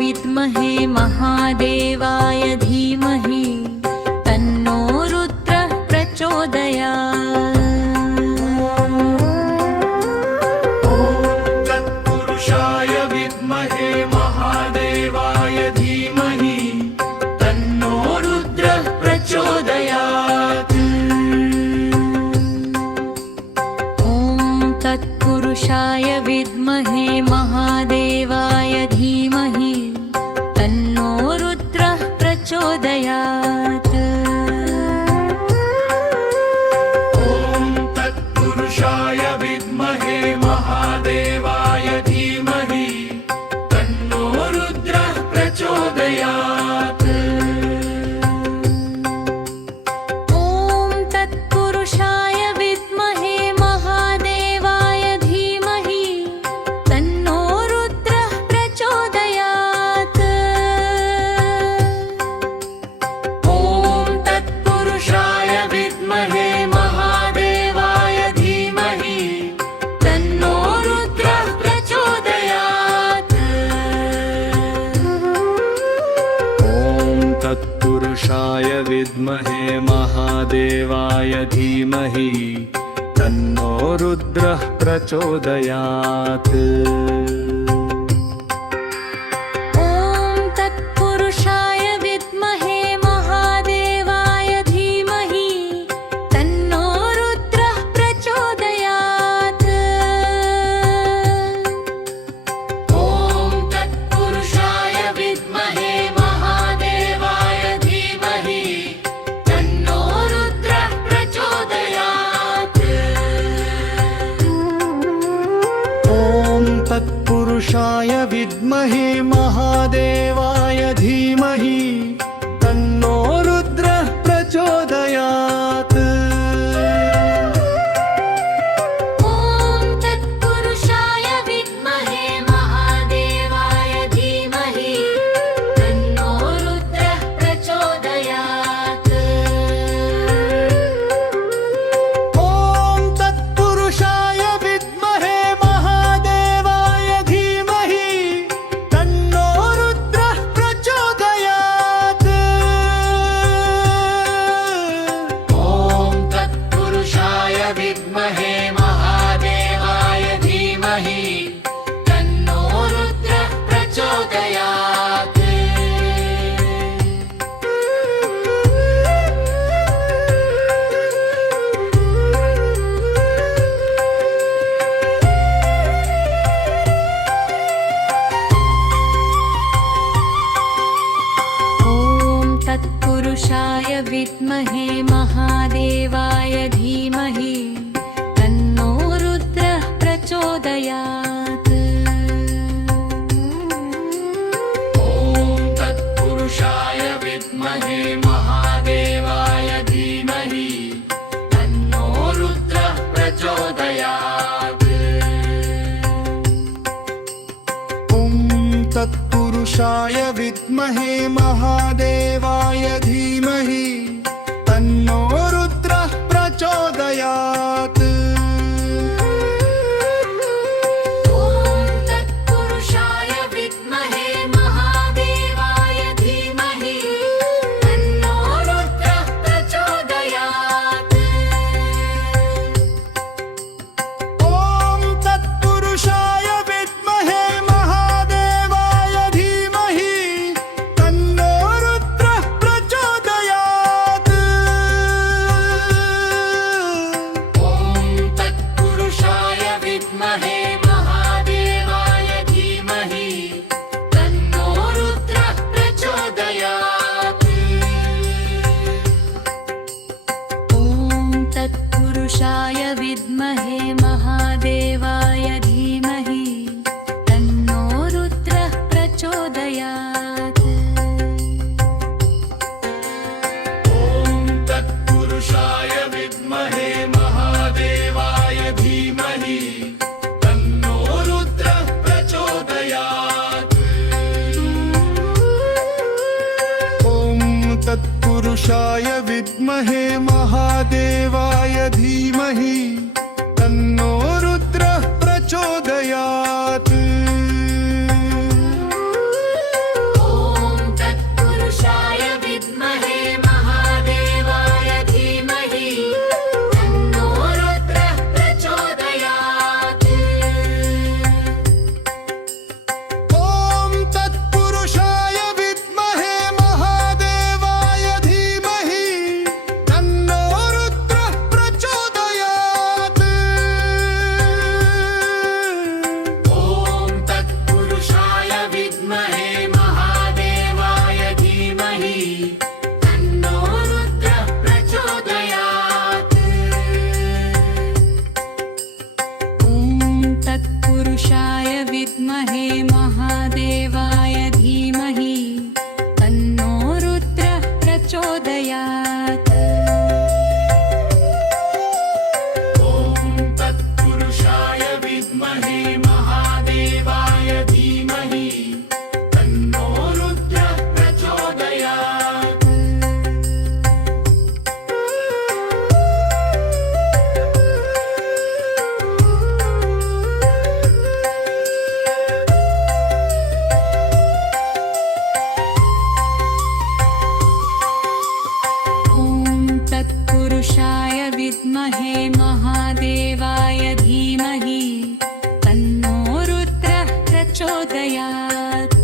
विद्महे महादेवाय धीमहि तन्नो रुद्रः प्रचोदयात्। ॐ तत्पुरुषाय विद्महे महादेवाय धीमहि तन्नो रुद्रः प्रचोदयात्। ॐ तत्पुरुषाय विद्महे महादेवाय धीमहि तन्नो रुद्रः प्रचोदयात्। ॐ तत्पुरुषाय विद्महे महादेवाय धीमहि तन्नो रुद्रः प्रचोदयात्। ॐ तत्पुरुषाय विद्महे महादेवाय धीमहि तन्नो रुद्रः प्रचोदयात्। ॐ तत्पुरुषाय विद्महे महादेवाय धीमहि तन्नो रुद्रः प्रचोदयात्। ॐ तत्पुरुषाय विद्महे महादेवाय धीमहि तन्नो रुद्रः प्रचोदयात्। ॐ तत्पुरुषाय विद्महे महादेवाय धीमहि तन्नो रुद्रः प्रचोदयात्। ॐ तत्पुरुषाय विद्महे महादेवाय धीमहि तन्नो रुद्रः प्रचोदयात्। ॐ तत्पुरुषाय विद्महे महादेवाय धीमहि तन्नो रुद्रः प्रचोदयात्। ॐ तत्पुरुषाय विद्महे महादेवाय धीमहि तन्नो रुद्रः प्रचोदयात्। ॐ तत्पुरुषाय विद्महे महादेवाय धीमहि तन्नो रुद्रः प्रचोदयात्। ॐ तत्पुरुषाय विद्महे महादेवाय धीमहि तन्नो रुद्रः प्रचोदयात्। ॐ तत्पुरुषाय विद्महे महादेवाय धीमहि तन्नो रुद्रः प्रचोदयात्। ॐ तत्पुरुषाय विद्महे महादेवाय धीमहि तन्नो रुद्रः प्रचोदयात्। ॐ तत्पुरुषाय विद्महे महादेवाय धीमहि तन्नो रुद्रः प्रचोदयात्। ॐ तत्पुरुषाय विद्महे महादेवाय धीमहि तन्नो रुद्रः प्रचोदयात्। ॐ तत्पुरुषाय विद्महे महादेवाय धीमहि तन्नो रुद्रः प्रचोदयात्। तत्पुरुषाय विद्महे महादेवाय धीमहि तन्नो रुद्रः प्रचोदयात्। ॐ तत्पुरुषाय विद्महे महादेवाय धीमहि तन्नो रुद्रः प्रचोदयात्। ॐ तत्पुरुषाय विद्महे महादेवाय धीमहि तन्नो रुद्रः प्रचोदयात्। ॐ तत्पुरुषाय विद्महे महादेवाय धीमहि तन्नो रुद्रः प्रचोदयात्। ॐ तत्पुरुषाय विद्महे महादेवाय धीमहि तन्नो रुद्रः प्रचोदयात्। ॐ तत्पुरुषाय विद्महे महादेवाय धीमहि तन्नो रुद्रः प्रचोदयात्। ॐ तत्पुरुषाय विद्महे महादेवाय धीमहि तन्नो रुद्रः प्रचोदयात्।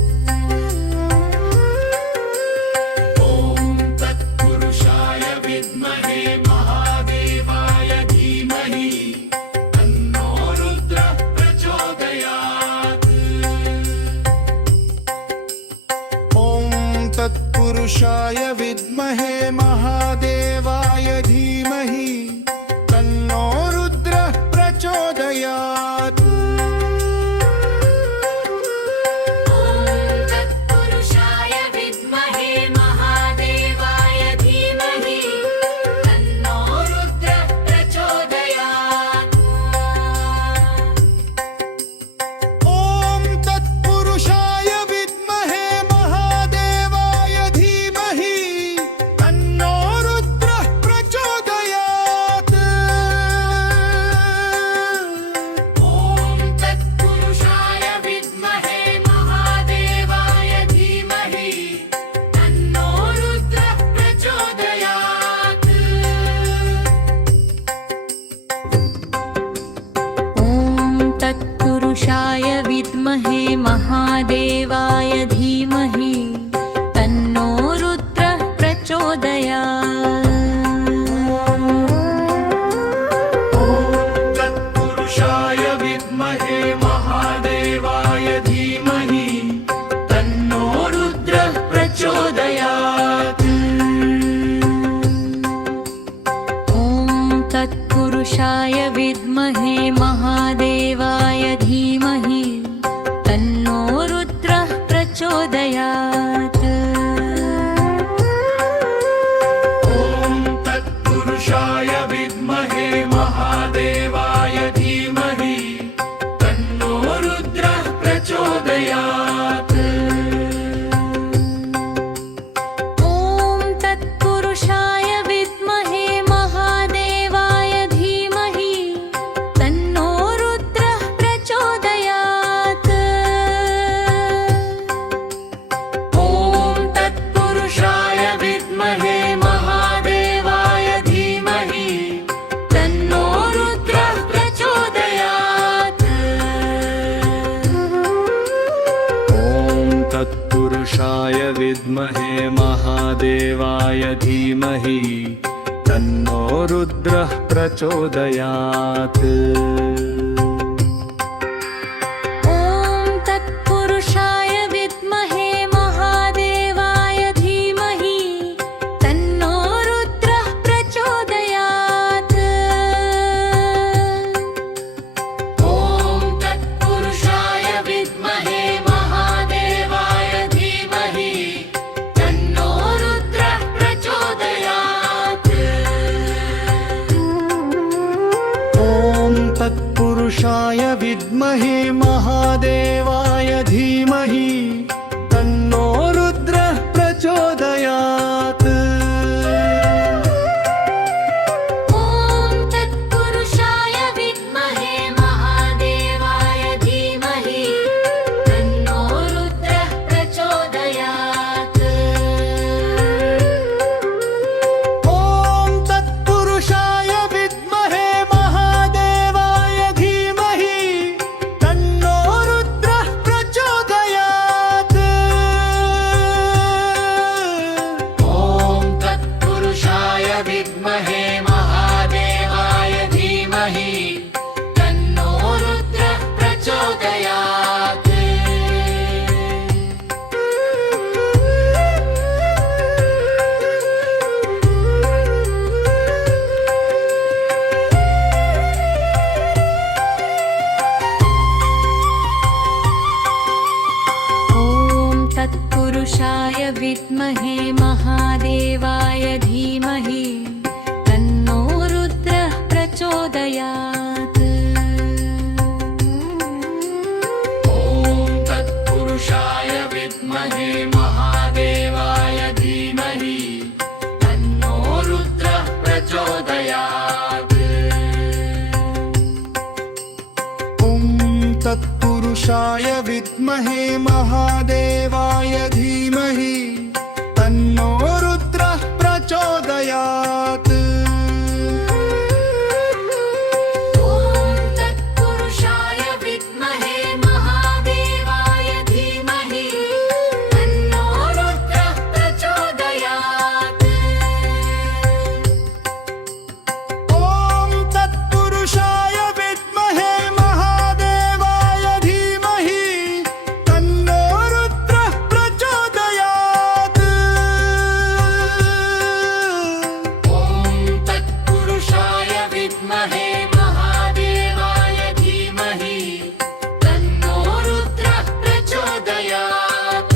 ॐ तत्पुरुषाय विद्महे महादेवाय धीमहि तन्नो रुद्रः प्रचोदयात्। ॐ तत्पुरुषाय विद्महे महादेवाय धीमहि तन्नो रुद्रः प्रचोदयात्। ॐ तत्पुरुषाय विद्महे महादेवाय धीमहि तन्नो रुद्रः प्रचोदयात्। ॐ तत्पुरुषाय विद्महे महादेवाय धीमहि तन्नो रुद्रः प्रचोदयात्। ॐ तत्पुरुषाय विद्महे महादेवाय धीमहि तन्नो रुद्रः प्रचोदयात्। ॐ तत्पुरुषाय विद्महे महादेवाय धीमहि तन्नो रुद्रः प्रचोदयात्। तत्पुरुषाय विद्महे महादेवाय धीमहि तन्नो रुद्रः प्रचोदयात्। ॐ तत्पुरुषाय विद्महे महादेवाय धीमहि तन्नो रुद्रः प्रचोदयात्। ॐ तत्पुरुषाय विद्महे महादेवाय धीमहि तन्नो रुद्रः प्रचोदयात्। ॐ तत्पुरुषाय विद्महे महादेवाय धीमहि तन्नो रुद्रः प्रचोदयात्। ॐ तत्पुरुषाय विद्महे महादेवाय धीमहि तन्नो रुद्रः प्रचोदयात्। ॐ तत्पुरुषाय विद्महे महादेवाय धीमहि तन्नो रुद्रः प्रचोदयात्। ॐ तत्पुरुषाय विद्महे महादेवाय धीमहि तन्नो रुद्रः प्रचोदयात्। ॐ तत्पुरुषाय विद्महे महादेवाय धीमहि तन्नो रुद्रः प्रचोदयात्। तत्पुरुषाय विद्महे महादेवाय धीमहि तन्नो रुद्रः प्रचोदयात्। विद्महे महादेवाय धीमहि तन्नो रुद्रः प्रचोदयात्। ॐ तत्पुरुषाय विद्महे महादेवाय धीमहि तन्नो रुद्रः प्रचोदयात्। ॐ तत्पुरुषाय विद्महे महादेवाय धीमहि तन्नो रुद्रः प्रचोदयात्। ॐ तत्पुरुषाय विद्महे महादेवाय धीमहि तन्नो रुद्रः प्रचोदयात्। ॐ तत्पुरुषाय विद्महे महादेवाय धीमहि तन्नो रुद्रः प्रचोदयात्। ॐ तत्पुरुषाय विद्महे महादेवाय धीमहि तन्नो रुद्रः प्रचोदयात्।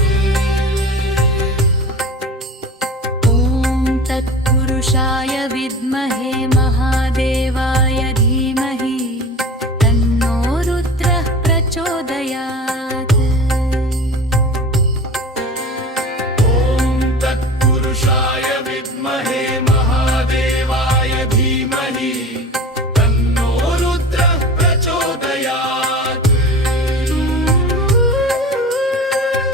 ॐ तत्पुरुषाय विद्महे महादेवाय धीमहि तन्नो रुद्रः प्रचोदयात्। ॐ तत्पुरुषाय विद्महे महादेवाय धीमहि तन्नो रुद्रः प्रचोदयात्।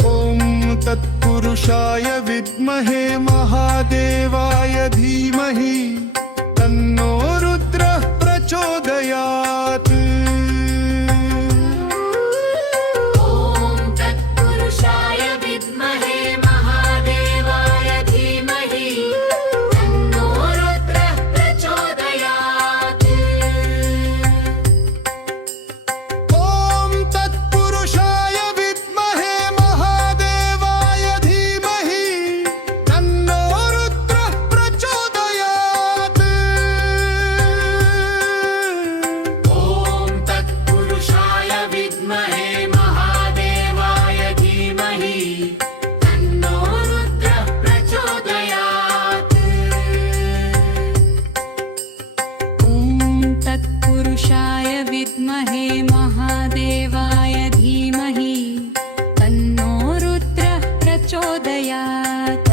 ॐ तत्पुरुषाय विद्महे महादेवाय धीमहि तन्नो रुद्रः प्रचोदयात्। ॐ तत्पुरुषाय विद्महे महादेवाय धीमहि तन्नो रुद्रः प्रचोदयात्। ॐ तत्पुरुषाय विद्महे महादेवाय धीमहि तन्नो रुद्रः प्रचोदयात्। ॐ तत्पुरुषाय विद्महे महादेवाय धीमहि तन्नो रुद्रः प्रचोदयात्। ॐ तत्पुरुषाय विद्महे महादेवाय धीमहि तन्नो रुद्रः प्रचोदयात्।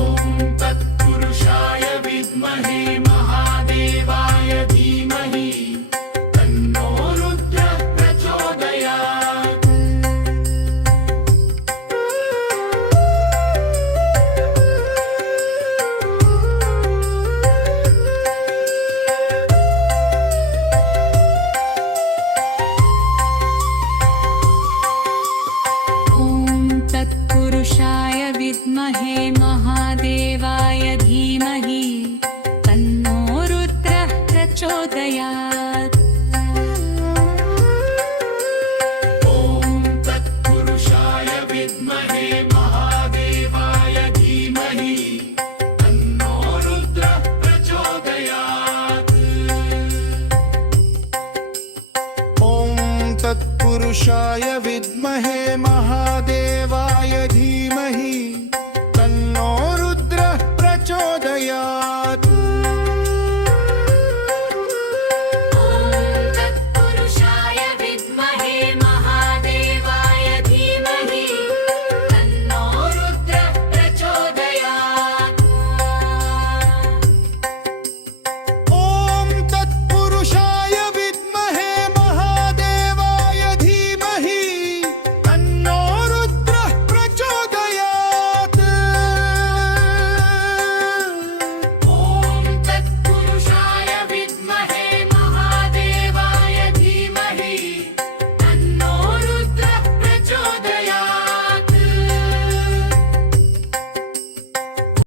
ॐ तत्पुरुषाय विद्महे महादेवाय धीमहि तन्नो रुद्रः प्रचोदयात्। ॐ तत्पुरुषाय विद्महे महादेवाय धीमहि तन्नो रुद्रः प्रचोदयात्। ॐ तत्पुरुषाय विद्महे महादेवाय धीमहि तन्नो रुद्रः प्रचोदयात्। ॐ तत्पुरुषाय विद्महे महादेवाय